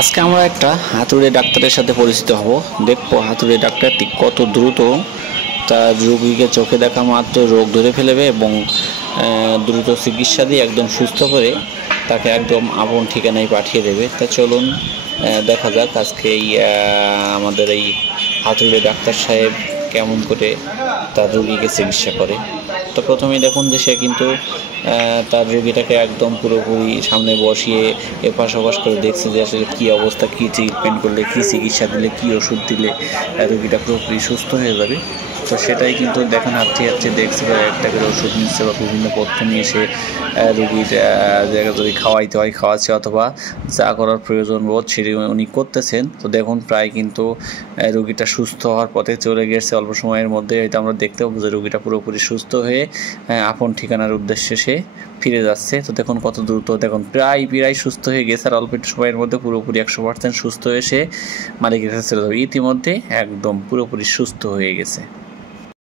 আজকে আমরা একটা হাতুড়ে ডাক্তারের সাথে পরিচিত হব। দেখবো হাতুড়ে ডাক্তারটি কত দ্রুত তার রোগীকে চোখে দেখা মাত্র রোগ ধরে ফেলবে এবং দ্রুত চিকিৎসা দিয়ে একদম সুস্থ করে তাকে একদম আপন ঠিকানায় পাঠিয়ে দেবে। তা চলুন দেখা যাক আজকে এই আমাদের এই হাতুড়ে ডাক্তার সাহেব কেমন করে তার রোগীকে চিকিৎসা করে। তো প্রথমেই দেখুন যে সে কিন্তু তার রোগীটাকে একদম পুরোপুরি সামনে বসিয়ে এপাশ ওপাশ করে দেখছে যে আসলে কী অবস্থা, কী ট্রিটমেন্ট করলে, কী চিকিৎসা দিলে, কী ওষুধ দিলে রোগীটা পুরোপুরি সুস্থ হয়ে যাবে। তো সেটাই কিন্তু দেখেন হাঁটতে হাঁটতে দেখছে বা একটা করে ওষুধ নিচ্ছে বা বিভিন্ন পথ্য নিয়ে এসে রোগীর জায়গা যদি খাওয়াইতে হয় খাওয়াচ্ছে অথবা যা করার প্রয়োজন বোধ সেটি উনি করতেছেন। তো দেখুন প্রায় কিন্তু রোগীটা সুস্থ হওয়ার পথে চলে গেছে। অল্প সময়ের মধ্যে এটা আমরা দেখতে পাবো যে রোগীটা পুরোপুরি সুস্থ হয়ে আপন ঠিকানার উদ্দেশ্যে সে ফিরে যাচ্ছে। তো দেখুন কত দ্রুত, দেখুন প্রায় সুস্থ হয়ে গেছে আর অল্প একটু সময়ের মধ্যে পুরোপুরি 100% সুস্থ হয়ে সে মালিকের কাছে চলে যাবে। ইতিমধ্যে একদম পুরোপুরি সুস্থ হয়ে গেছে।